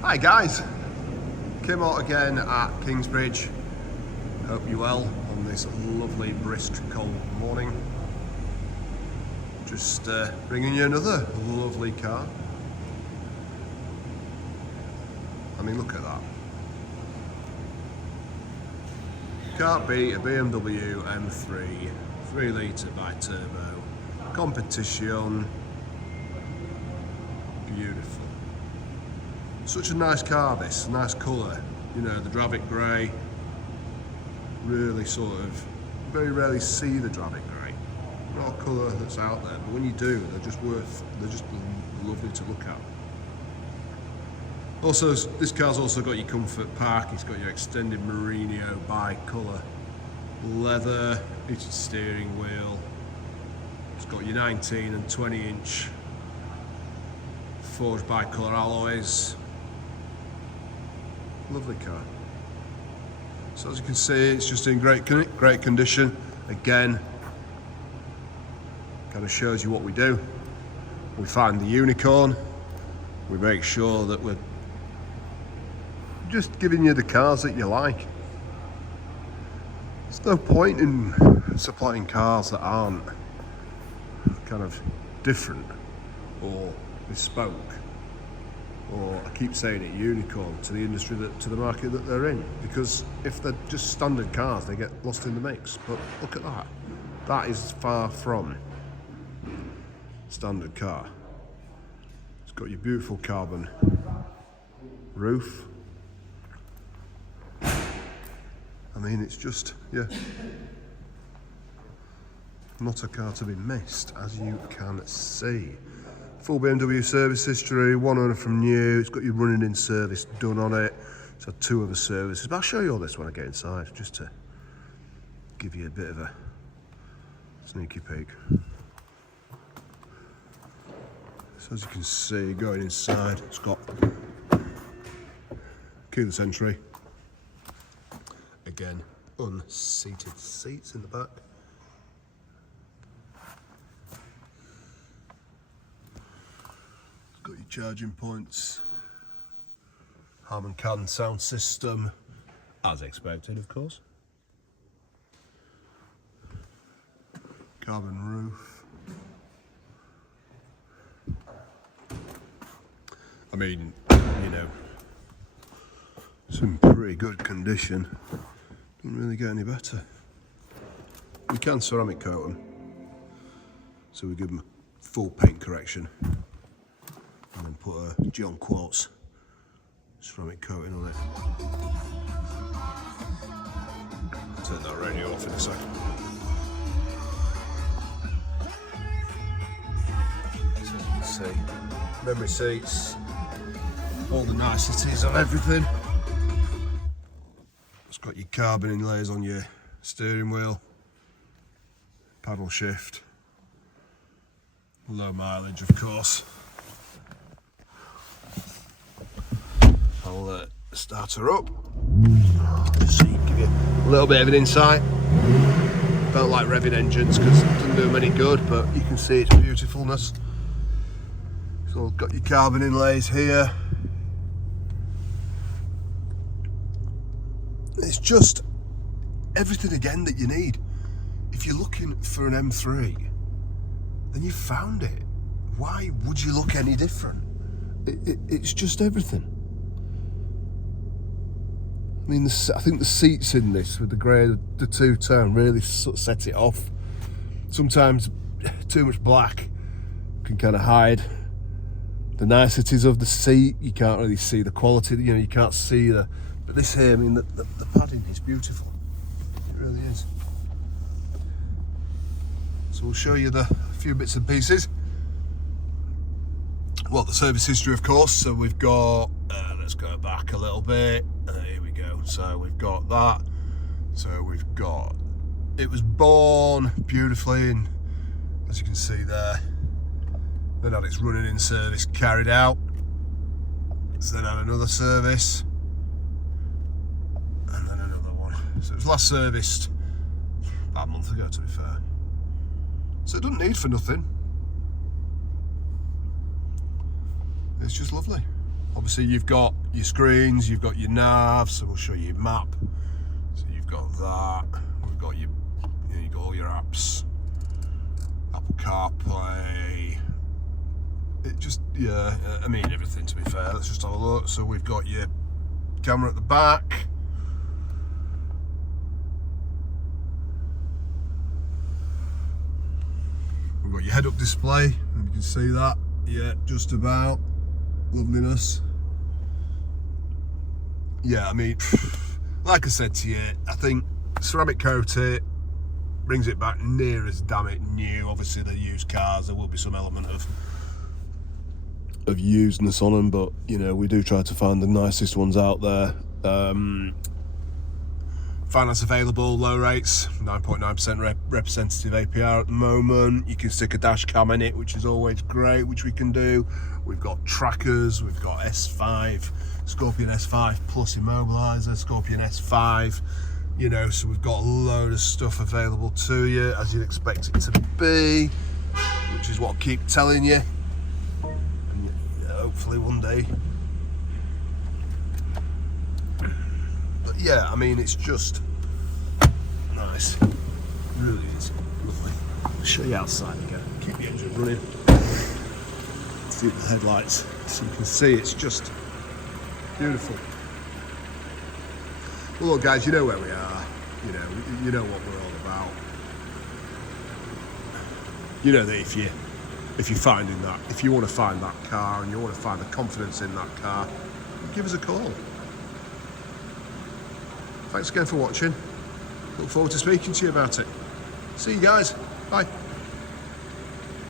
Hi guys, came out again at Kingsbridge. Hope you're well on this lovely, brisk, cold morning. Just bringing you another lovely car. I mean, look at that. Can't beat a BMW M3, 3 litre Biturbo, competition. Beautiful. Such a nice car, this, nice colour. You know, the Dravic grey. Really sort of, very rarely see the Dravic grey. Not a colour that's out there, but when you do, they're just lovely to look at. Also, this car's also got your comfort park, it's got your extended merino bi-colour leather, heated steering wheel. It's got your 19 and 20 inch forged bi-colour alloys. Lovely car. So as you can see, it's just in great condition. Again, kind of shows you what we do. We find the unicorn. We make sure that we're just giving you the cars that you like. There's no point in supplying cars that aren't kind of different or bespoke, or I keep saying it, unicorn, to the industry, to the market that they're in, because if they're just standard cars, they get lost in the mix. But look at that. That is far from standard car. It's got your beautiful carbon roof. I mean, it's just, yeah, not a car to be missed, as you can see. Full BMW service history, 1 owner from new. It's got your running in service done on it. It's had 2 other services, but I'll show you all this when I get inside, just to give you a bit of a sneaky peek. So as you can see, going inside, it's got keyless entry. Again, unseated seats in the back. Got your charging points, Harman Kardon sound system, as expected, of course. Carbon roof. I mean, you know, it's in pretty good condition. Doesn't really get any better. We can ceramic coat them, so we give them a full paint correction. And then put a Gyeon quartz ceramic coating on it. I'll turn that radio off in a second. So as you can see, memory seats, all the niceties of everything. It's got your carbon inlays on your steering wheel, paddle shift, low mileage of course. I'll start her up, just so you can give you a little bit of an insight. Don't like revving engines because it doesn't do them any good, but you can see its beautifulness. So got your carbon inlays here. It's just everything again that you need. If you're looking for an M3, then you've found it. Why would you look any different? It's just everything. I mean, I think the seats in this with the grey, the two-tone really sort of set it off. Sometimes too much black can kind of hide the niceties of the seat. You can't really see the quality, you know, you can't see the, but this here, I mean, the padding is beautiful. It really is. So we'll show you the few bits and pieces. Well, the service history, of course. So we've got, let's go back a little bit. Here we go. So we've got that. So we've got, it was born beautifully, and as you can see there, then had its running in service carried out. So then had another service, and then another one. So it was last serviced about a month ago, to be fair. So it doesn't need for nothing. It's just lovely. Obviously you've got your screens, you've got your nav, so we'll show you your map. So you've got that, we've got your, you've got all your apps, Apple CarPlay, it just, yeah, I mean everything to be fair. Let's just have a look. So we've got your camera at the back. We've got your head-up display, and you can see that, yeah, just about. Loveliness. Yeah, I mean, like I said to you, I think ceramic coat it, brings it back near as damn it new. Obviously they're used cars, there will be some element of usedness on them, but you know, we do try to find the nicest ones out there. Finance available, low rates, 9.9% representative APR at the moment. You can stick a dash cam in it, which is always great, which we can do. We've got trackers, we've got S5, Scorpion S5 plus immobiliser, Scorpion S5, you know, so we've got a load of stuff available to you, as you'd expect it to be, which is what I keep telling you. And hopefully one day. But yeah, I mean, it's just nice. It really is lovely. I'll show you outside again. Keep the engine running. See the headlights, so you can see it's just beautiful. Well, look, guys, you know where we are. You know what we're all about. You know that if you're finding that, if you want to find that car and you want to find the confidence in that car, give us a call. Thanks again for watching. Look forward to speaking to you about it. See you guys. Bye.